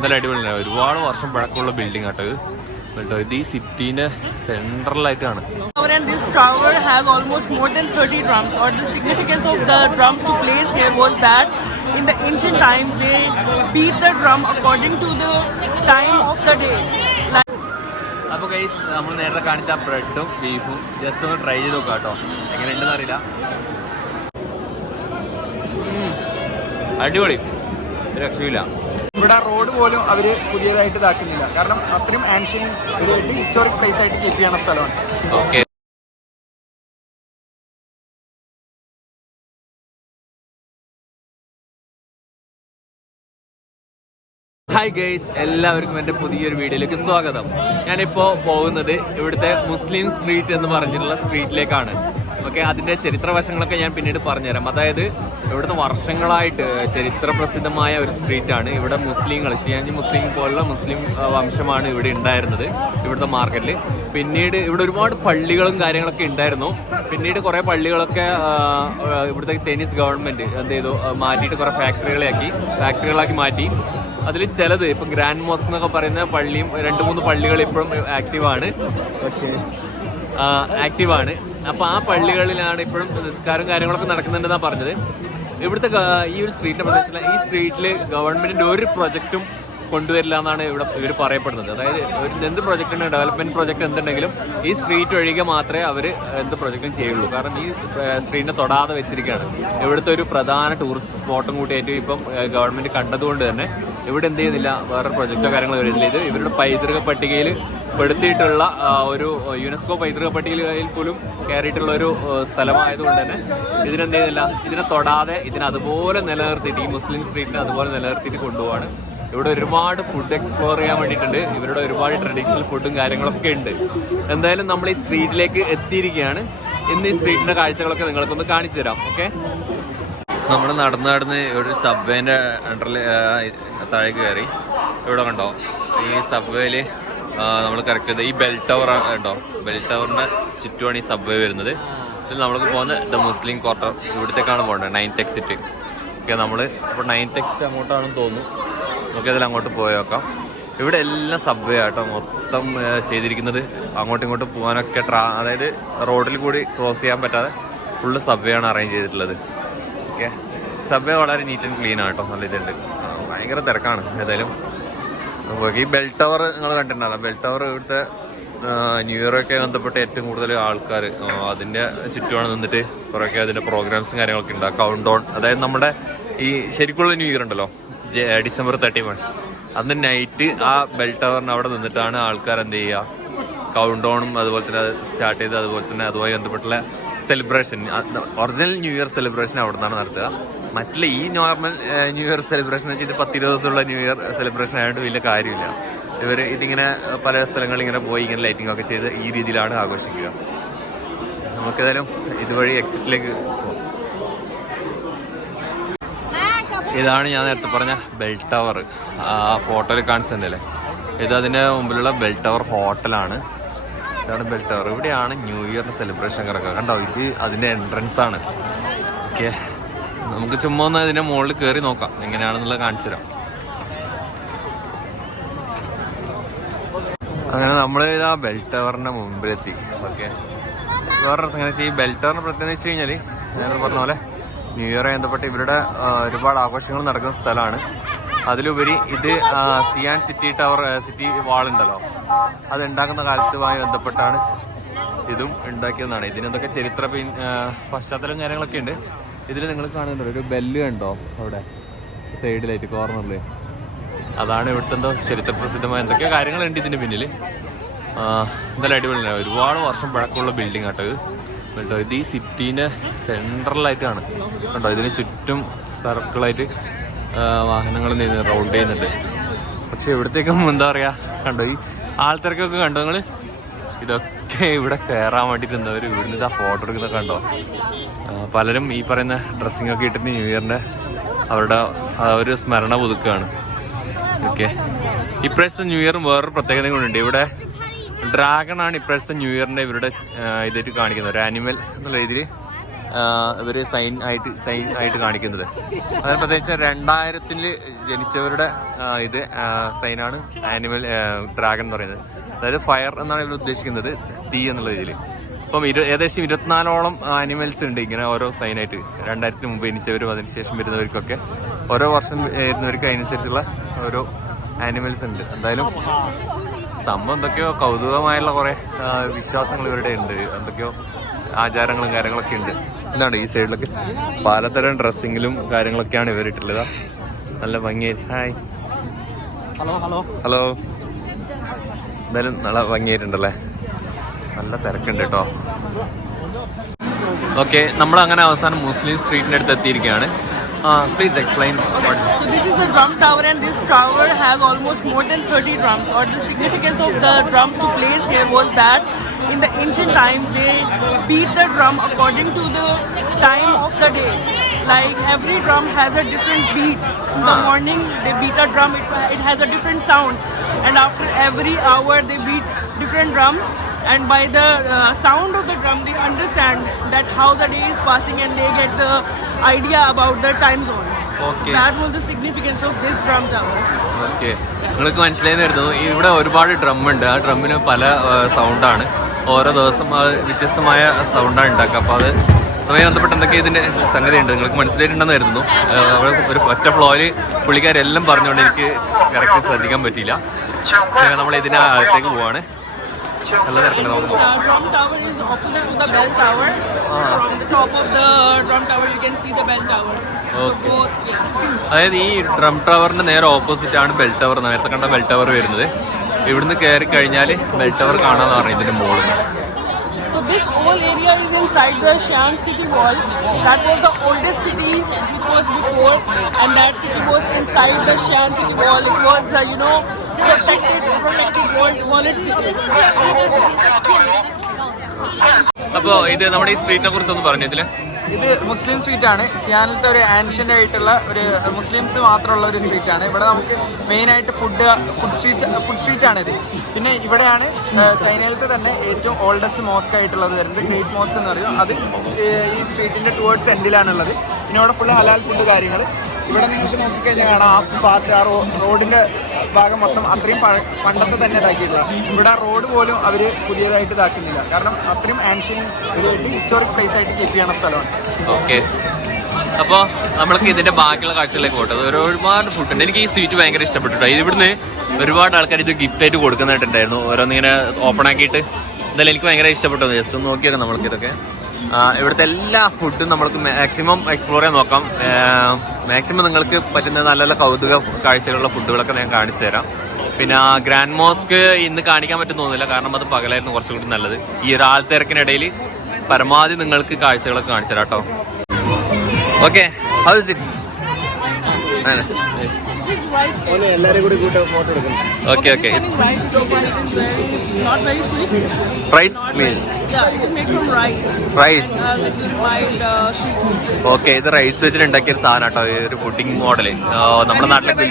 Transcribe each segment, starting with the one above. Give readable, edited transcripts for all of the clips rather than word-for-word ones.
എന്തായാലും അടിപൊളിയാണ്. ഒരുപാട് വർഷം പഴക്കമുള്ള ബിൽഡിംഗ് ആട്ടോ ഇത്. ഇത് ഈ സിറ്റിന്റെ സെൻട്രലായിട്ടാണ്. This tower has almost more than 30 drums. Or the significance of the drums to place here was that in the ancient time they beat the drum according to the time of the day. അപ്പോൾ guys നമ്മൾ നേരത്തെ കാണിച്ച ബ്രെഡും ബീഫും just ഒന്ന് try ചെയ്ത് നോക്കാം കേട്ടോ, എങ്ങനെയുണ്ടെന്ന് അറിയില്ല. അടിപൊളി, രക്ഷയില്ല. ഇവിടെ റോഡ് പോലും അവർ പുതിയതായിട്ട് ഇതാക്കുന്നില്ല, കാരണം അത്രയും ആൻഷ്യൻ ഇതായിട്ട് ഹിസ്റ്റോറിക് പ്ലേസ് ആയിട്ട് കീപ്പ് ചെയ്യണ സ്ഥലമാണ്. ഓക്കെ. ഹായ് ഗൈസ്, എല്ലാവർക്കും എൻ്റെ പുതിയൊരു വീഡിയോയിലേക്ക് സ്വാഗതം. ഞാനിപ്പോൾ പോകുന്നത് ഇവിടുത്തെ മുസ്ലിം സ്ട്രീറ്റ് എന്ന് പറഞ്ഞിട്ടുള്ള സ്ട്രീറ്റിലേക്കാണ്. ഓക്കെ, അതിൻ്റെ ചരിത്രവശങ്ങളൊക്കെ ഞാൻ പിന്നീട് പറഞ്ഞുതരാം. അതായത് ഇവിടുത്തെ വർഷങ്ങളായിട്ട് ചരിത്ര പ്രസിദ്ധമായ ഒരു സ്ട്രീറ്റാണ്. ഇവിടെ മുസ്ലിങ്ങൾ, ഷിയാൻ മുസ്ലിം പോലുള്ള മുസ്ലിം വംശമാണ് ഇവിടെ ഉണ്ടായിരുന്നത് ഇവിടുത്തെ മാർക്കറ്റിൽ. പിന്നീട് ഇവിടെ ഒരുപാട് പള്ളികളും കാര്യങ്ങളൊക്കെ ഉണ്ടായിരുന്നു. പിന്നീട് കുറേ പള്ളികളൊക്കെ ഇവിടുത്തെ ചൈനീസ് ഗവൺമെൻറ് എന്ത് ചെയ്തു, മാറ്റിയിട്ട് കുറേ ഫാക്ടറികളാക്കി മാറ്റി. അതിൽ ചിലത് ഇപ്പം ഗ്രാൻഡ് മോസ്ക് എന്നൊക്കെ പറയുന്ന പള്ളിയും 2-3 പള്ളികൾ ഇപ്പോഴും ആക്റ്റീവാണ്. അപ്പോൾ ആ പള്ളികളിലാണ് ഇപ്പോഴും നിസ്കാരം കാര്യങ്ങളൊക്കെ നടക്കുന്നുണ്ടെന്നാണ് പറഞ്ഞത്. ഇവിടുത്തെ ഈ ഒരു സ്ട്രീറ്റിനെ പ്രത്യേകിച്ചുള്ള ഈ സ്ട്രീറ്റിൽ ഗവൺമെൻറ്റിൻ്റെ ഒരു പ്രൊജക്റ്റും കൊണ്ടുവരില്ല എന്നാണ് ഇവർ പറയപ്പെടുന്നത്. അതായത് എന്ത് പ്രൊജക്റ്റ് ഉണ്ട്, ഡെവലപ്മെൻറ്റ് പ്രൊജക്റ്റ് എന്തുണ്ടെങ്കിലും ഈ സ്ട്രീറ്റ് ഒഴികെ മാത്രമേ അവർ എന്ത് പ്രൊജക്റ്റും ചെയ്യുള്ളൂ. കാരണം ഈ സ്ട്രീറ്റിനെ തൊടാതെ വെച്ചിരിക്കുകയാണ്. ഇവിടുത്തെ ഒരു പ്രധാന ടൂറിസ്റ്റ് സ്പോട്ടും കൂട്ടിയായിട്ട് ഇപ്പം ഗവൺമെൻറ് കണ്ടതുകൊണ്ട് തന്നെ ഇവിടെ എന്ത് ചെയ്യുന്നില്ല, വേറെ പ്രൊജക്റ്റോ കാര്യങ്ങളോ വരുന്നില്ല. ഇത് ഇവരുടെ പൈതൃക പട്ടികയിൽ പെടുത്തിയിട്ടുള്ള ഒരു യുനെസ്കോ പൈതൃക പട്ടികയിൽ പോലും കയറിയിട്ടുള്ള ഒരു സ്ഥലമായതുകൊണ്ട് തന്നെ ഇതിനെന്ത് ചെയ്യുന്നില്ല, ഇതിനെ തൊടാതെ ഇതിനെ അതുപോലെ നിലനിർത്തിയിട്ട്, ഈ മുസ്ലിം സ്ട്രീറ്റിനെ അതുപോലെ നിലനിർത്തിയിട്ട് കൊണ്ടുപോവാണ്. ഇവിടെ ഒരുപാട് ഫുഡ് എക്സ്പ്ലോർ ചെയ്യാൻ വേണ്ടിയിട്ടുണ്ട്. ഇവരുടെ ഒരുപാട് ട്രഡീഷണൽ ഫുഡും കാര്യങ്ങളൊക്കെ ഉണ്ട്. എന്തായാലും നമ്മൾ ഈ സ്ട്രീറ്റിലേക്ക് എത്തിയിരിക്കുകയാണ്. ഇന്ന് ഈ സ്ട്രീറ്റിൻ്റെ കാഴ്ചകളൊക്കെ നിങ്ങൾക്കൊന്ന് കാണിച്ചു തരാം. ഓക്കെ, നമ്മൾ നടന്ന് ഒരു സബ്വേൻ്റെ അണ്ടറിൽ താഴേക്ക് കയറി. ഇവിടെ കണ്ടോ, ഈ സബ്വേയിൽ നമ്മൾ കറക്റ്റ് ചെയ്ത് ഈ ബെൽ ടവർ ഉണ്ടോ, ബെൽ ടവറിൻ്റെ ചുറ്റുമാണ് ഈ സബ്വേ വരുന്നത്. ഇതിൽ നമ്മൾക്ക് പോകുന്നത് ദ മുസ്ലിം ക്വാർട്ടർ, ഇവിടത്തേക്കാണ് പോകേണ്ടത്, 9th എക്സിറ്റ്. ഓക്കെ, നമ്മൾ ഇപ്പോൾ 9th എക്സിറ്റ് അങ്ങോട്ടാണെന്ന് തോന്നുന്നു. നമുക്ക് അതിൽ അങ്ങോട്ട് പോയി നോക്കാം. ഇവിടെ എല്ലാം സബ്വേ ആട്ടോ മൊത്തം ചെയ്തിരിക്കുന്നത്. അങ്ങോട്ടും ഇങ്ങോട്ടും പോകാനൊക്കെ അതായത് റോഡിൽ കൂടി ക്രോസ് ചെയ്യാൻ പറ്റാതെ ഫുള്ള് സബ്വേ ആണ് അറേഞ്ച് ചെയ്തിട്ടുള്ളത്. ഓക്കെ, സബ്വേ വളരെ നീറ്റ് ആൻഡ് ക്ലീൻ ആട്ടോ, നല്ല ഇതുണ്ട്. ഭയങ്കര തിരക്കാണ്. ഏതായാലും ഈ ബെൽ ടവർ നിങ്ങൾ കണ്ടിട്ടുണ്ടല്ലോ, ബെൽ ടവർ ഇവിടുത്തെ ന്യൂ ഇയറൊക്കെ ബന്ധപ്പെട്ട് ഏറ്റവും കൂടുതൽ ആൾക്കാർ അതിൻ്റെ ചുറ്റുമാണ് നിന്നിട്ട് കുറേയൊക്കെ അതിൻ്റെ പ്രോഗ്രാംസും കാര്യങ്ങളൊക്കെ ഉണ്ട്. കൗണ്ട് ഡൗൺ, അതായത് നമ്മുടെ ഈ ശരിക്കുള്ള ന്യൂ ഇയർ ഉണ്ടല്ലോ, December 31, അന്ന് നൈറ്റ് ആ ബെൽ ടവറിന് അവിടെ നിന്നിട്ടാണ് ആൾക്കാർ എന്ത് ചെയ്യുക, കൗണ്ട് ഡൗണും അതുപോലെ തന്നെ സ്റ്റാർട്ട് ചെയ്ത് അതുപോലെ തന്നെ അതുമായി ബന്ധപ്പെട്ടുള്ള celebration, original new year celebration അവിടെ നിന്നാണ് നടത്തുക. മറ്റുള്ള ഈ നോർമൽ ന്യൂ ഇയർ സെലിബ്രേഷൻ എന്ന് വെച്ചാൽ ഇത് 10-20 ദിവസമുള്ള ന്യൂ ഇയർ സെലിബ്രേഷൻ ആയതുകൊണ്ട് വലിയ കാര്യമില്ല. ഇവർ ഇതിങ്ങനെ പല സ്ഥലങ്ങളിൽ ഇങ്ങനെ പോയി ഇങ്ങനെ ലൈറ്റിംഗ് ഒക്കെ ചെയ്ത് ഈ രീതിയിലാണ് ആഘോഷിക്കുക. നമുക്കേതായാലും ഇതുവഴി എക്സിറ്റിലേക്ക് പോകാം. ഇതാണ് ഞാൻ നേരത്തെ പറഞ്ഞ ബെൽ ടവർ, ആ ഫോട്ടോയിൽ കാണിച്ചതല്ലേ, ഇത് അതിൻ്റെ മുമ്പിലുള്ള ബെൽ ടവർ ഹോട്ടലാണ്. ഇതാണ് ബെൽ ടവർ. ഇവിടെയാണ് ന്യൂ ഇയറിൻ്റെ സെലിബ്രേഷൻ കിടക്കുക. കണ്ടോ, ഇത് അതിൻ്റെ എൻട്രൻസ് ആണ്. ഓക്കെ, നമുക്ക് ചുമ്മാ ഒന്ന് ഇതിൻ്റെ മുകളിൽ കയറി നോക്കാം എങ്ങനെയാണെന്നുള്ളത് കാണിച്ചു തരാം. അങ്ങനെ നമ്മൾ ആ ബെൽ ടവറിൻ്റെ മുമ്പിലെത്തി. ഓക്കെ, വേറെ രസം എങ്ങനെ വെച്ചാൽ ഈ ബെൽ ടവറിൻ്റെ പ്രത്യേകത വെച്ച് കഴിഞ്ഞാൽ ഞാൻ പറഞ്ഞ പോലെ ന്യൂ ഇയറുമായി ബന്ധപ്പെട്ട് ഇവരുടെ ഒരുപാട് ആഘോഷങ്ങൾ നടക്കുന്ന സ്ഥലമാണ്. അതിലുപരി ഇത് സിയാൻ സിറ്റി വാളുണ്ടല്ലോ, അത് ഉണ്ടാക്കുന്ന കാലത്തുമായി ബന്ധപ്പെട്ടാണ് ഇതും ഉണ്ടാക്കിയതെന്നാണ്. ഇതിനെന്തൊക്കെ ചരിത്ര പശ്ചാത്തലം കാര്യങ്ങളൊക്കെ ഉണ്ട്. ഇതിൽ നിങ്ങൾ കാണുന്നുണ്ടോ ഒരു ബെല്ല് കണ്ടോ അവിടെ സൈഡിലായിട്ട് കോർണറിൽ, അതാണ് ഇവിടുത്തെ എന്തോ ചരിത്ര പ്രസിദ്ധമായ എന്തൊക്കെയോ കാര്യങ്ങളുണ്ട് ഇതിൻ്റെ പിന്നിൽ. എന്തായാലും അടിപൊളിയാണ്. ഒരുപാട് വർഷം പഴക്കമുള്ള ബിൽഡിംഗ് ആട്ടോ ഇത്. ഇത് ഈ സിറ്റീൻ്റെ സെൻട്രലായിട്ടാണ് കണ്ടോ. ഇതിന് ചുറ്റും സർക്കിളായിട്ട് വാഹനങ്ങൾ റൗണ്ട് ചെയ്യുന്നുണ്ട്. പക്ഷെ ഇവിടത്തേക്കും എന്താ പറയുക, കണ്ടോ ഈ ആൾത്തിരക്കൊക്കെ കണ്ടോ നിങ്ങൾ. ഇതൊക്കെ ഇവിടെ കയറാൻ വേണ്ടിയിട്ട് എന്താ ഇവിടുന്ന് ഇതാ ഫോട്ടോ എടുക്കുന്നത് കണ്ടോ. പലരും ഈ പറയുന്ന ഡ്രസ്സിങ് ഒക്കെ ഇട്ടിട്ട് ന്യൂ ഇയറിൻ്റെ അവരുടെ ഒരു സ്മരണ പുതുക്കുകയാണ്. ഓക്കെ, ഇപ്രാവശ്യത്തെ ന്യൂ ഇയറും വേറൊരു പ്രത്യേകത കൊണ്ടുണ്ട്. ഇവിടെ ഡ്രാഗൺ ആണ് ഇപ്രാവശ്യത്തെ ന്യൂ ഇയറിൻ്റെ ഇവരുടെ ഇതായിട്ട് കാണിക്കുന്നത്. ഒരു ആനിമൽ എന്നുള്ള രീതിയിൽ ഇവർ സൈൻ ആയിട്ട് കാണിക്കുന്നത്. അതിന് പ്രത്യേകിച്ച് 2000 ജനിച്ചവരുടെ ഇത് സൈനാണ് ആനിമൽ ഡ്രാഗൺ എന്ന് പറയുന്നത്. അതായത് ഫയർ എന്നാണ് ഇവർ ഉദ്ദേശിക്കുന്നത്, തീ എന്നുള്ള രീതിയിൽ. ഇപ്പം ഏകദേശം 24ഓളം ആനിമൽസ് ഉണ്ട് ഇങ്ങനെ ഓരോ സൈനായിട്ട്. 2000 മുമ്പ് ജനിച്ചവരും അതിനുശേഷം വരുന്നവർക്കൊക്കെ ഓരോ വർഷം വരുന്നവർക്ക് അതിനനുസരിച്ചുള്ള ഓരോ ആനിമൽസ് ഉണ്ട്. എന്തായാലും സംഭവം എന്തൊക്കെയോ കൗതുകമായുള്ള കുറെ വിശ്വാസങ്ങൾ ഇവരുടെ ഉണ്ട്, എന്തൊക്കെയോ ആചാരങ്ങളും കാര്യങ്ങളൊക്കെ ഉണ്ട്. എന്താണ് ഈ സൈഡിലൊക്കെ പലതരം ഡ്രസ്സിങ്ങിലും കാര്യങ്ങളൊക്കെയാണ് ഇവരിട്ടുള്ളത്. നല്ല ഭംഗി. Hi, hello. എന്തായാലും നല്ല ഭംഗിയായിട്ടുണ്ടല്ലേ, നല്ല തിരക്കുണ്ട് കേട്ടോ. ഓക്കെ, നമ്മളങ്ങനെ അവസാനം മുസ്ലിം സ്ട്രീറ്റിൻ്റെ അടുത്ത് എത്തിയിരിക്കുകയാണ്. Please explain. Okay. So this is the drum tower, and this tower has almost more than 30 drums. Or the significance of the drums to place here was that in the ancient time they beat the drum according to the time of the day. Like every drum has a different beat. In the morning they beat a drum, it has a different sound, and after every hour they beat different drums. And by the sound of the drum they understand that how the day is passing, and they get the idea about the time zone. Okay. That was the significance of this drum tower. Okay, നിങ്ങൾക്ക് മനസ്സിലായെന്ന് വരുന്നു. ഇവിടെ ഒരുപാട് drum ഉണ്ട്. ആ ഡ്രമ്മിന് പല സൗണ്ടാണ്. ഓരോ ദിവസം വ്യത്യസ്തമായ സൗണ്ടാണ് ഉണ്ടാക്കുക. അപ്പോൾ അതുമായി ബന്ധപ്പെട്ട് എന്തൊക്കെ ഇതിൻ്റെ സംഗതി ഉണ്ട് നിങ്ങൾക്ക് മനസ്സിലായിട്ടുണ്ടെന്ന് കരുതുന്നു. അവിടെ ഒരു ഒറ്റ ഫ്ലോയിൽ പുള്ളിക്കാരെല്ലാം പറഞ്ഞുകൊണ്ട് എനിക്ക് കറക്റ്റ് ശ്രദ്ധിക്കാൻ പറ്റിയില്ല. നമ്മൾ ഇതിൻ്റെ അകത്തേക്ക് പോവാണ്. Drum tower is opposite to the bell tower. From the top of the drum tower you can see the bell tower. Okay. അതായത് ഈ ഡ്രം ടവറിന്റെ നേരെ ഓപ്പോസിറ്റ് ആണ് ബെൽ ടവർ. നേരത്തെ കണ്ട ബെൽ ടവർ വരുന്നത്. ഇവിടുന്ന് കയറി കഴിഞ്ഞാൽ ബെൽ ടവർ കാണാന്ന് പറഞ്ഞു ഇതിന്റെ മുകളിൽ. So this whole area is inside the Xi'an city wall. That was the oldest city which was before, and that city was inside the Xi'an city wall. It was protected walled city. അപ്പോൾ ഇത് നമ്മുടെ ഈ സ്ട്രീറ്റിനെ കുറിച്ച് ഒന്ന് പറഞ്ഞു. ഇതില് ഇത് മുസ്ലിം street ആണ്. ഷിയാനിലത്തെ ഒരു ആൻഷ്യന്റ് ആയിട്ടുള്ള ഒരു മുസ്ലിംസ് മാത്രമുള്ള ഒരു സ്ട്രീറ്റ് ആണ്. ഇവിടെ നമുക്ക് മെയിൻ ആയിട്ട് ഫുഡ് സ്ട്രീറ്റ് ആണ് ഇത്. പിന്നെ ഇവിടെയാണ് ചൈനയിലത്തെ തന്നെ ഏറ്റവും ഓൾഡസ്റ്റ് മോസ്ക് ആയിട്ടുള്ളത് വരുന്നത്, ഗ്രേറ്റ് മോസ്ക് എന്ന് പറയും. അത് ഈ സ്ട്രീറ്റിന്റെ ടുവേർഡ്സ് എൻഡിലാണുള്ളത്. പിന്നെ ഇവിടെ ഫുള്ള് ഹലാൽ ഫുഡ് കാര്യങ്ങൾ. ഇവിടെ നിങ്ങൾക്ക് നോക്കിക്കഴിഞ്ഞാൽ കാണാം ആ പാർട്ട്, ആ റോഡിന്റെ ഭാഗം മൊത്തം അത്രയും പണ്ടത്തെ തന്നെ ഇതാക്കിയിട്ടില്ല. ഇവിടെ റോഡ് പോലും അവർ പുതിയതായിട്ട് ഇതാക്കുന്നില്ല. കാരണം അത്രയും ആൻഷ്യൻ ഇതായിട്ട് ഹിസ്റ്റോറിക് പ്ലേസ് ആയിട്ട് കീപ്പ് ചെയ്യണ സ്ഥലമാണ്. ഓക്കെ, അപ്പോൾ നമ്മൾക്ക് ഇതിന്റെ ബാക്കിയുള്ള കാഴ്ചകളിലേക്ക് പോട്ടെ. ഒരുപാട് ഫുഡുണ്ട്. എനിക്ക് ഈ സ്വീറ്റ് ഭയങ്കര ഇഷ്ടപ്പെട്ടു. ഇവിടുന്ന് ഒരുപാട് ആൾക്കാർ ഇത് ഗിഫ്റ്റ് ആയിട്ട് കൊടുക്കുന്നതായിട്ടുണ്ടായിരുന്നു, ഓരോന്നിങ്ങനെ ഓപ്പൺ ആക്കിയിട്ട്. എന്തായാലും എനിക്ക് ഭയങ്കര ഇഷ്ടപ്പെട്ടു. ജസ്റ്റ് ഒന്ന് നോക്കിയൊക്കെ നമ്മൾക്ക് ഇതൊക്കെ. ഇവിടുത്തെ എല്ലാ ഫുഡും നമ്മൾക്ക് മാക്സിമം എക്സ്പ്ലോർ ചെയ്യാൻ നോക്കാം. മാക്സിമം നിങ്ങൾക്ക് പറ്റുന്ന നല്ല നല്ല കൗതുക കാഴ്ചകളുള്ള ഫുഡുകളൊക്കെ ഞാൻ കാണിച്ചു തരാം. പിന്നെ ഗ്രാൻഡ് മോസ്ക് ഇന്ന് കാണിക്കാൻ പറ്റും തോന്നുന്നില്ല, കാരണം അത് പകലായിരുന്നു കുറച്ചുകൂടി നല്ലത്. ഈ ഒരു ആൾത്തിരക്കിനിടയിൽ പരമാവധി നിങ്ങൾക്ക് കാഴ്ചകളൊക്കെ കാണിച്ചു തരാം കേട്ടോ. Okay, how is it? Okay. Not very sweet. Rice meal. Yeah, it's made from rice. Rice. Which is mild sweet. Okay, ഇത് റൈസ് വെച്ചിട്ട് ഉണ്ടാക്കിയ ഒരു സാധനം കേട്ടോ, ഒരു പുഡിംഗ് മോഡല്. നമ്മുടെ നാട്ടിലൊക്കെ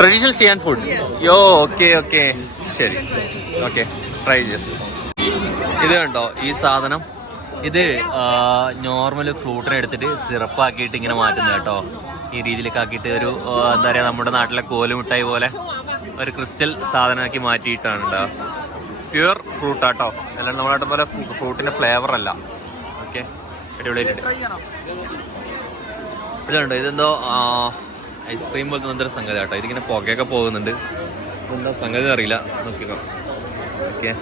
ട്രഡീഷണൽ ഷിയാൻ ഫുഡ്. യോ, ഓക്കെ, ശരി. ഓക്കെ, ട്രൈ ചെയ്യാം. ഇത് കണ്ടോ ഈ സാധനം? ഇത് നോർമൽ ഫ്രൂട്ടിനെ എടുത്തിട്ട് സിറപ്പാക്കിയിട്ട് ഇങ്ങനെ മാറ്റുന്നത് കേട്ടോ. ഈ രീതിയിലൊക്കെ ആക്കിയിട്ട് ഒരു എന്താ പറയുക, നമ്മുടെ നാട്ടിലെ കോലുമിഠായി പോലെ ഒരു ക്രിസ്റ്റൽ സാധനമാക്കി മാറ്റിയിട്ടാണ് ഉണ്ടാവുക. പ്യുവർ ഫ്രൂട്ടാട്ടോ, അല്ലാണ്ട് നമ്മുടെ നാട്ടിൽ പോലെ ഫ്രൂട്ടിൻ്റെ ഫ്ലേവർ അല്ല. ഓക്കെ, അടിപൊളിയായിട്ട്. ഇതുണ്ടോ, ഇതെന്തോ ഐസ്ക്രീം പോലത്തെ എന്തൊരു സംഗതി കേട്ടോ. ഇതിങ്ങനെ പുകയൊക്കെ പോകുന്നുണ്ട്, എന്താ സംഗതി അറിയില്ല, നോക്കിക്കോ. ഓക്കെ,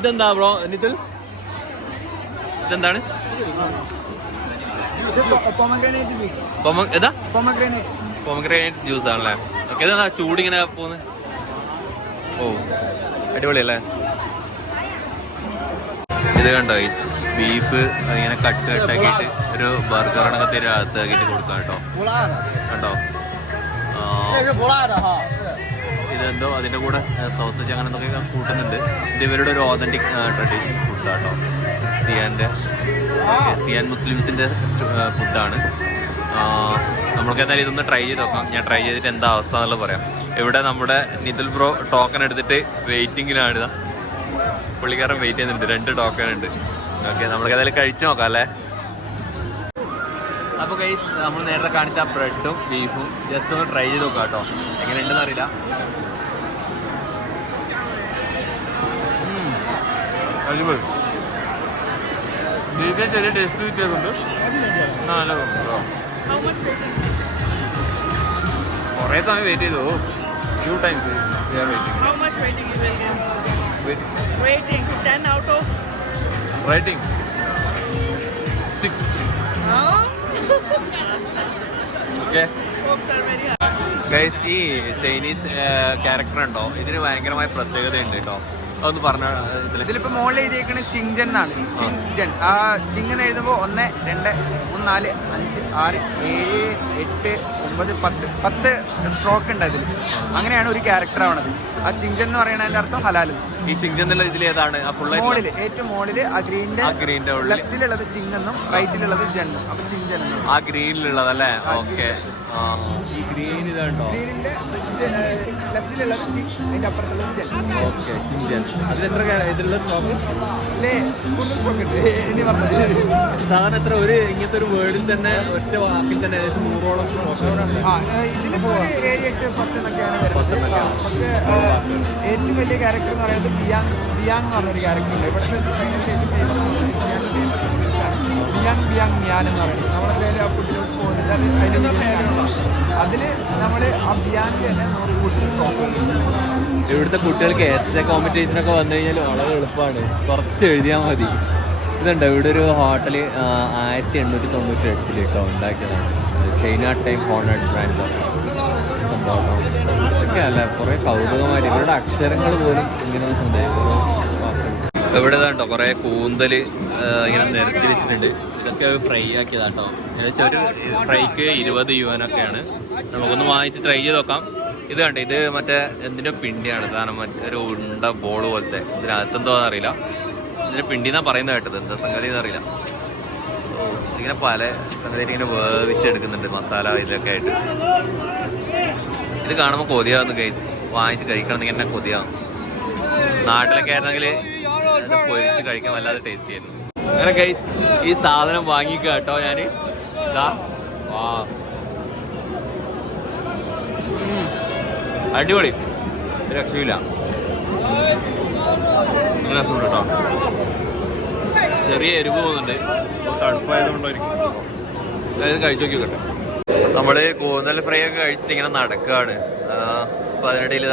ഇതെന്താ ബ്രോ നിതിൽ? ഇതെന്താണ്? പൊമഗ്രാനൈറ്റ് ജ്യൂസ് ആണല്ലേ? ഓക്കെ, ഇതെന്താ ചൂടിങ്ങനെ പോകുന്നത്? ഓ, അടിപൊളിയല്ലേ? ഇത് കണ്ടോ ബീഫ് ഇങ്ങനെ കട്ടാക്കിയിട്ട് ഒരു ബർഗറിനൊക്കെ തീരെ അകത്താക്കിയിട്ട് കൊടുക്കാം കേട്ടോ. കണ്ടോ, ഇതെന്തോ അതിൻ്റെ കൂടെ സോസേജ് അങ്ങനെ എന്തൊക്കെ കൂട്ടുന്നുണ്ട്. ഇത് ഇവരുടെ ഒരു ഓതന്റിക് ട്രഡീഷണൽ ഫുഡാട്ടോ, സിയാൻ മുസ്ലിംസിൻ്റെ ഫുഡാണ്. നമ്മൾക്ക് എന്തായാലും ഇതൊന്ന് ട്രൈ ചെയ്ത് നോക്കാം. ഞാൻ ട്രൈ ചെയ്തിട്ട് എന്താ അവസ്ഥ എന്നുള്ളത് പറയാം. ഇവിടെ നമ്മുടെ നിതിൽ ബ്രോ ടോക്കൺ എടുത്തിട്ട് വെയിറ്റിങ്ങിലാണ്. പുള്ളിക്കാരൻ വെയിറ്റ് ചെയ്യുന്നുണ്ട്, 2 ടോക്കൺ ഉണ്ട്. ഓക്കെ, നമ്മൾക്ക് ഏതായാലും കഴിച്ചു നോക്കാം അല്ലേ. അപ്പോൾ ഗൈസ്, നമ്മൾ നേരത്തെ കാണിച്ച ബ്രെഡും ബീഫും ജസ്റ്റ് ഒന്ന് ട്രൈ ചെയ്ത് നോക്കാം കേട്ടോ, എങ്ങനെയുണ്ടെന്ന് അറിയില്ല. അടിപൊളി. ബീഫിന് ചെറിയ ടേസ്റ്റ് വ്യത്യാസമുണ്ട്. നല്ല കുറേ സമയം വെയിറ്റ് ചെയ്തു. Few times rating 6. Okay guys, ഈ ചൈനീസ് ക്യാരക്ടർ ഉണ്ടോ, ഇതിന് ഭയങ്കരമായ പ്രത്യേകതയുണ്ട് കേട്ടോ. അതൊന്ന് പറഞ്ഞ. ഇതിലിപ്പോ മുകളിൽ എഴുതിയേക്കണ ചിങ്ജൻ എന്നാണ്. ചിങ്ജൻ, ആ ചിങ് എന്ന് എഴുതുമ്പോൾ 1 2 3 4 5 6 7 8 9 10 സ്ട്രോക്ക് ഉണ്ട് അതിൽ. അങ്ങനെയാണ് ഒരു ക്യാരക്ടർ ആവണത്. ആ ചിങ്ജൻ എന്ന് പറയുന്നതിന്റെ അർത്ഥം ഹലാൽ. ഈ ചിങ്ജൻ എന്നുള്ള ഇതിൽ ഏതാണ്? മോളില് ഏറ്റവും മോളില് ആ ഗ്രീനിന്റെ ലെഫ്റ്റിലുള്ളത് ചിങ്ങെന്നും റൈറ്റിലുള്ളത് ജെന്നും. അപ്പൊ ചിങ്ജൻ ആ ഗ്രീനിലുള്ളതല്ലേ? ഓക്കെ. ഈ ഗ്രീൻ ഇതുണ്ടോ? ഗ്രീനിന്റെ ലെഫ്റ്റിലുള്ളത് ചിങ്, അതിന്റെ അപ്പുറത്തുള്ളത് ജെൻ. ഓക്കെ, ചിങ്ജൻ. അതിലെത്ര ഇതിലുള്ള സ്റ്റോക്ക്? കൂടുതൽ സ്റ്റോക്ക് ഉണ്ട്. ഇനി പറഞ്ഞത് സാധാരണ എത്ര ഒരു ഇങ്ങനത്തെ ഒരു വേർഡിൽ തന്നെ ഒറ്റ വാക്കിൽ തന്നെ ഏകദേശം 100ഓളം സ്റ്റോക്ക്? ഇതിലിപ്പോ 7 8 10 എന്നൊക്കെയാണ് വരുന്നത്. പക്ഷേ ഏറ്റവും വലിയ ക്യാരക്ടർ എന്ന് പറയുന്നത് ബിയാങ് എന്ന് പറഞ്ഞൊരു ക്യാരക്ടർ ഉണ്ട്. ഇവിടുത്തെ ബിയാങ് മിയാൻ എന്ന് പറയുന്നത്. നമ്മളെന്തായാലും ആ ഫുഡിലോട്ട് പോകുന്നില്ല, അതിൽ നമ്മൾ ആ ബിയാങ് തന്നെ 100 ഫുഡിൽ സ്റ്റോക്ക്. ഇവിടുത്തെ കുട്ടികൾക്ക് എസ്എ കോമ്പറ്റീഷനൊക്കെ വന്നു കഴിഞ്ഞാൽ വളരെ എളുപ്പമാണ്, കുറച്ച് എഴുതിയാൽ മതി. ഇതുണ്ടോ, ഇവിടെ ഒരു ഹോട്ടൽ 1898 കേട്ടോ ഉണ്ടാക്കിയതാണ്. ചൈന ടൈം ഹോണേഡ് ബ്രാൻഡ് സംഭവം. ഇതൊക്കെ അല്ല, കുറേ കൗതുകമായിട്ട് ഇവരുടെ അക്ഷരങ്ങൾ പോലും ഇങ്ങനെ സന്ദേശം. ഇവിടെ ഇതാണ്ടോ കുറേ കൂന്തൽ ഇങ്ങനെ നിരത്തി വെച്ചിട്ടുണ്ട്. ഇതൊക്കെ ഫ്രൈ ആക്കിയതാട്ടോ. ഏകദേശം ഒരു ഫ്രൈക്ക് 20 യുവാനൊക്കെയാണ്. നമുക്കൊന്ന് വാങ്ങിച്ച് ട്രൈ ചെയ്ത് നോക്കാം. ഇത് കണ്ടോ, ഇത് മറ്റേ എന്തിൻ്റെ പിണ്ടിയാണ്, കാരണം മറ്റൊരു ഉണ്ട ബോൾ പോലത്തെ. ഇതിനകത്തെന്തോന്ന് അറിയില്ല. ഇതിൻ്റെ പിണ്ടി എന്നാണ് പറയുന്നത് കേട്ടത്, എന്താ സംഗതി എന്നറിയില്ല. ഇങ്ങനെ പല സംഗതിയിൽ ഇങ്ങനെ വേവിച്ചെടുക്കുന്നുണ്ട്, മസാല ഇതിലൊക്കെ ആയിട്ട്. ഇത് കാണുമ്പോൾ കൊതിയാവുന്നു ഗൈസ്, വാങ്ങിച്ച് കഴിക്കണമെങ്കിൽ എന്നെ കൊതിയാവും. നാട്ടിലൊക്കെ ആയിരുന്നെങ്കിൽ ഇത് പൊരിച്ച് കഴിക്കാൻ വല്ലാതെ ടേസ്റ്റ് ചെയ്യുന്നു. അങ്ങനെ ഗൈസ്, ഈ സാധനം വാങ്ങിക്കുക കേട്ടോ ഞാൻ. ഇതാ അടിപൊളി, രക്ഷയില്ല. നല്ല രസമുണ്ട് കേട്ടോ. ചെറിയ എരിവ് പോകുന്നുണ്ട്, തണുപ്പായതുകൊണ്ടായിരിക്കും. ഇത് കഴിച്ചു നോക്കി കേട്ടോ. നമ്മൾ കൂന്തൽ ഫ്രൈ ഒക്കെ കഴിച്ചിട്ട് ഇങ്ങനെ നടക്കുകയാണ്. അപ്പോൾ അതിനിടയിൽ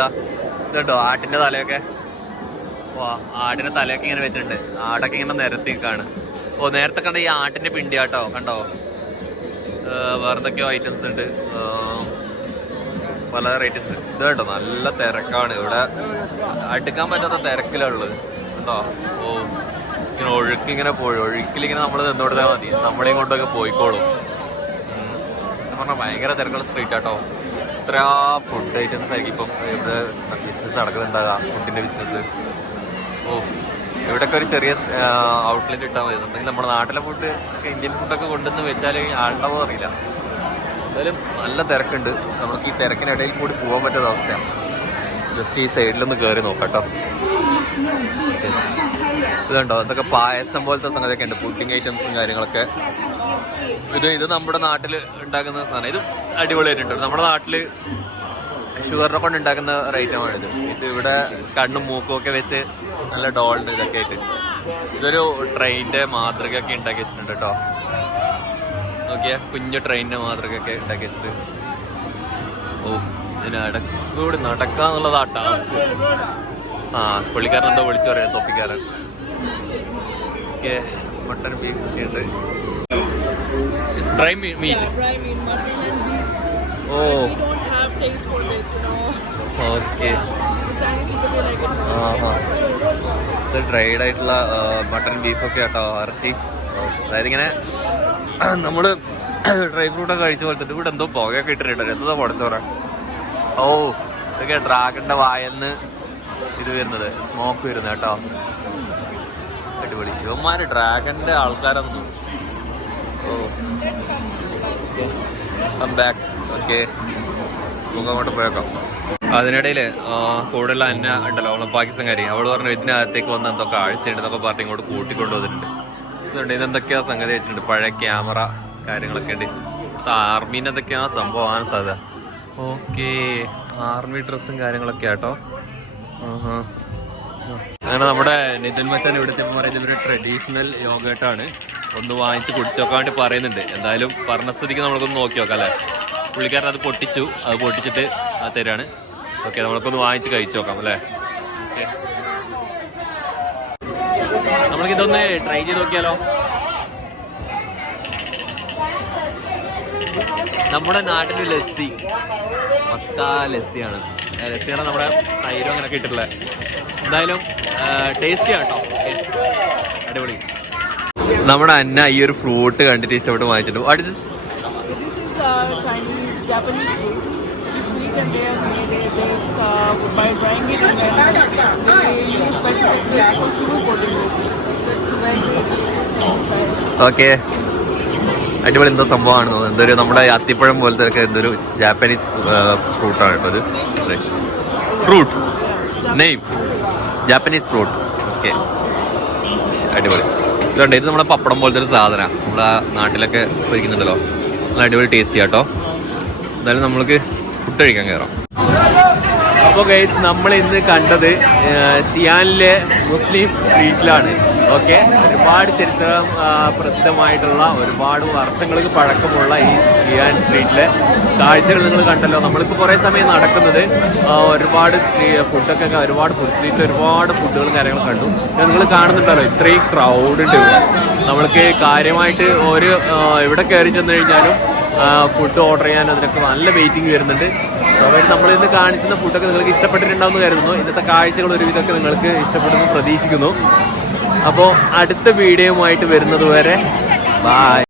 ഇതുണ്ടോ ആട്ടിൻ്റെ തലയൊക്കെ. ആടിൻ്റെ തലയൊക്കെ ഇങ്ങനെ വെച്ചിട്ടുണ്ട്. ആടൊക്കെ ഇങ്ങനെ നിരത്തി നിൽക്കുകയാണ്. നേരത്തെ കണ്ട ഈ ആട്ടിൻ്റെ പിണ്ടി കേട്ടോ, കണ്ടോ? വേറെ എന്തൊക്കെയോ ഐറ്റംസ് ഉണ്ട്, പല വെറൈറ്റീസ്. ഇത് കേട്ടോ, നല്ല തിരക്കാണ് ഇവിടെ, അടുക്കാൻ പറ്റാത്ത തിരക്കിലുള്ളത് കേട്ടോ. ഇങ്ങനെ ഒഴുക്കിങ്ങനെ ഒഴുക്കിലിങ്ങനെ നമ്മൾ നിന്ന് കൊടുത്താൽ മതി, നമ്മളെയും കൊണ്ടൊക്കെ പോയിക്കോളും. പറഞ്ഞാൽ ഭയങ്കര തിരക്കുള്ള സ്ട്രീറ്റ് ആട്ടോ. ഇത്ര ഫുഡ് ഐറ്റംസ് ആയിരിക്കും ഇപ്പം ഇവിടെ ബിസിനസ് നടക്കുന്നുണ്ടാകാം, ഫുഡിൻ്റെ ബിസിനസ്. ഇവിടെയൊക്കെ ഒരു ചെറിയ ഔട്ട്ലെറ്റ് ഇട്ടാൽ മതി. എന്നുണ്ടെങ്കിൽ നമ്മുടെ നാട്ടിലെ ഫുഡ് ഒക്കെ ഇന്ത്യൻ ഫുഡൊക്കെ കൊണ്ടുവന്ന് വെച്ചാൽ ആളുണ്ടാവോ അറിയില്ല. എന്തായാലും നല്ല തിരക്കുണ്ട്. നമുക്ക് ഈ തിരക്കിനിടയിൽ കൂടി പോകാൻ പറ്റുന്ന അവസ്ഥയാണ്. ജസ്റ്റ് ഈ സൈഡിലൊന്ന് കയറി നോക്കാം കേട്ടോ. ഇതുണ്ടോ, അതൊക്കെ പായസം പോലത്തെ സംഗതിയൊക്കെ ഉണ്ട്, പുഡിങ് ഐറ്റംസും കാര്യങ്ങളൊക്കെ. ഇത് നമ്മുടെ നാട്ടിൽ ഉണ്ടാക്കുന്ന സാധനം. ഇത് അടിപൊളിയായിട്ടുണ്ട്. നമ്മുടെ നാട്ടിൽ ഷുഗറിനെ കൊണ്ട് ഉണ്ടാക്കുന്ന ഒരു ഐറ്റമാണിത്. ഇത് ഇവിടെ കണ്ണും മൂക്കും ഒക്കെ വെച്ച് നല്ല ഡോളുണ്ട് ഇതൊക്കെ ആയിട്ട്. ഇതൊരു ട്രെയിനിൻ്റെ മാതൃകയൊക്കെ ഉണ്ടാക്കി വെച്ചിട്ടുണ്ട് കേട്ടോ. നോക്കിയാൽ കുഞ്ഞു ട്രെയിനിൻ്റെ മാതൃകയൊക്കെ ഉണ്ടാക്കി വെച്ചിട്ട്. ഇതിനൂടെ നടക്കാന്നുള്ളതാ ടാസ്ക്. പുള്ളിക്കാരൻ എന്തോ വിളിച്ചു പറയാം, തൊപ്പിക്കാരൻ. ഓക്കെ, മട്ടൺ ബീഫ് ഒക്കെ ഉണ്ട്. Dry meet. ഓക്കെ, ഇത് ഡ്രൈഡ് ആയിട്ടുള്ള മട്ടൺ ബീഫൊക്കെ കേട്ടോ, ഇറച്ചി. അതായത് ഇങ്ങനെ നമ്മൾ ഡ്രൈ ഫ്രൂട്ടൊക്കെ കഴിച്ച പോലത്തെ. ഇവിടെ എന്തോ പുകയൊക്കെ ഇട്ടിട്ടുണ്ട്, എന്തോ പൊടച്ചോറ. ഇതൊക്കെ ഡ്രാഗണിന്റെ വായന്ന് ഇത് വരുന്നത്, സ്മോക്ക് വരുന്നത് കേട്ടോ. അടിപൊളി. ഇവന്മാര് ഡ്രാഗണിന്റെ ആൾക്കാരൊന്നും. ബാക്ക്. ഓക്കെ, നമുക്ക് അങ്ങോട്ട് പോയേക്കാം. അതിനിടയിൽ കൂടുതൽ എന്നെ ഉണ്ടല്ലോ, അവളെ പാകിസ്ഥാൻകാരി, അവൾ പറഞ്ഞു ഇതിനകത്തേക്ക് വന്ന് എന്തൊക്കെ ആഴ്ചയുണ്ട് എന്നൊക്കെ പറഞ്ഞ് ഇങ്ങോട്ട് കൂട്ടിക്കൊണ്ടു വന്നിട്ടുണ്ട്. ഇതെന്തൊക്കെയാ സംഗതി വെച്ചിട്ടുണ്ട്, പഴയ ക്യാമറ കാര്യങ്ങളൊക്കെ ഉണ്ട്. ആർമീൻ്റെ എന്തൊക്കെയാ സംഭവമാണ് സാധ്യത. ഓക്കെ, ആർമി ഡ്രസ്സും കാര്യങ്ങളൊക്കെ ആട്ടോ. അങ്ങനെ നമ്മുടെ നിതിൻ മച്ചാൻ ഇവിടുത്തെ പറയുന്നത് ഒരു ട്രഡീഷണൽ യോഗേട്ടാണ്. ഒന്ന് വാങ്ങിച്ച് കുടിച്ചോക്കാൻ വേണ്ടി പറയുന്നുണ്ട്. എന്തായാലും പറഞ്ഞ സ്ഥിതിക്ക് നമുക്കൊന്ന് നോക്കി നോക്കാം അല്ലേ. പുള്ളിക്കാരൻ അത് പൊട്ടിച്ചു, അത് പൊട്ടിച്ചിട്ട് തരാണ്. ഓക്കെ, നമ്മൾക്കൊന്ന് വാങ്ങിച്ച് കഴിച്ചു നോക്കാം അല്ലേ. ഓക്കെ, നമ്മൾക്കിതൊന്ന് ട്രൈ ചെയ്ത് നോക്കിയാലോ. നമ്മുടെ നാട്ടിലെ ലസ്സി, പക്കാ ലസ്സിയാണ്. ലസ്സിയാണ് നമ്മുടെ തൈരും അങ്ങനെയൊക്കെ ഇട്ടിട്ടുള്ളത്. എന്തായാലും ടേസ്റ്റി കേട്ടോ. ഓക്കെ, അടിപൊളി. നമ്മുടെ അന്ന ഈ ഒരു ഫ്രൂട്ട് കണ്ടിട്ട് ഇഷ്ടപ്പെട്ട് വാങ്ങിച്ചിട്ടുണ്ട്. What is Chinese, Japanese food. It's sweet and they have made this by drying it and then they use special technique for sugar coating it. It's very delicious. Okay, അടിപൊളി. എന്തോ സംഭവമാണ് തോന്നുന്നത്. എന്തൊരു നമ്മുടെ അത്തിപ്പഴം പോലത്തെ ഒക്കെ എന്തൊരു ജാപ്പനീസ് ഫ്രൂട്ടാണ് കേട്ടോ ഇത്. Fruit name Japanese fruit. Okay, അടിപൊളി. ഇതുണ്ട്, ഇത് നമ്മുടെ പപ്പടം പോലത്തെ ഒരു സാധനമാണ്. നമ്മുടെ നാട്ടിലൊക്കെ പൊരിക്കുന്നുണ്ടല്ലോ. നല്ല അടിപൊളി ടേസ്റ്റി കേട്ടോ. എന്തായാലും നമ്മൾക്ക് ഫുഡ് കഴിക്കാൻ കയറാം. അപ്പോൾ ഗൈസ്, നമ്മൾ ഇന്ന് കണ്ടത് ഷിയാനിലെ മുസ്ലിം സ്ട്രീറ്റിലാണ്. ഓക്കെ, ഒരുപാട് ചരിത്രം പ്രസിദ്ധമായിട്ടുള്ള ഒരുപാട് വർഷങ്ങൾക്ക് പഴക്കമുള്ള ഈ ഷിയാൻ സ്ട്രീറ്റിലെ കാഴ്ചകൾ നിങ്ങൾ കണ്ടല്ലോ. നമ്മൾക്ക് കുറേ സമയം നടക്കുന്നത് ഒരുപാട് ഫുഡൊക്കെ, ഒരുപാട് ഫുഡ് സ്ട്രീറ്റിൽ ഒരുപാട് ഫുഡുകളും കാര്യങ്ങളും കണ്ടു. നിങ്ങൾ കാണുന്നുണ്ടല്ലോ, ഇത്രയും ക്രൗഡ് ഉണ്ട് ഇവിടെ. നമ്മൾക്ക് കാര്യമായിട്ട് ഒരു എവിടെ കയറി ചെന്ന് കഴിഞ്ഞാലും ഫുഡ് ഓർഡർ ചെയ്യാൻ അതിനൊക്കെ നല്ല വെയിറ്റിംഗ് വരുന്നുണ്ട്. അതുകൊണ്ട് നമ്മളിന്ന് കാണിച്ചിരുന്ന ഫുഡൊക്കെ നിങ്ങൾക്ക് ഇഷ്ടപ്പെട്ടിട്ടുണ്ടാവുമെന്ന് കരുതുന്നു. ഇന്നത്തെ കാഴ്ചകൾ ഒരുവിധമൊക്കെ നിങ്ങൾക്ക് ഇഷ്ടപ്പെടുന്നു പ്രതീക്ഷിക്കുന്നു. അപ്പോൾ അടുത്ത വീഡിയോയുമായിട്ട് വരുന്നത് വരെ ബൈ.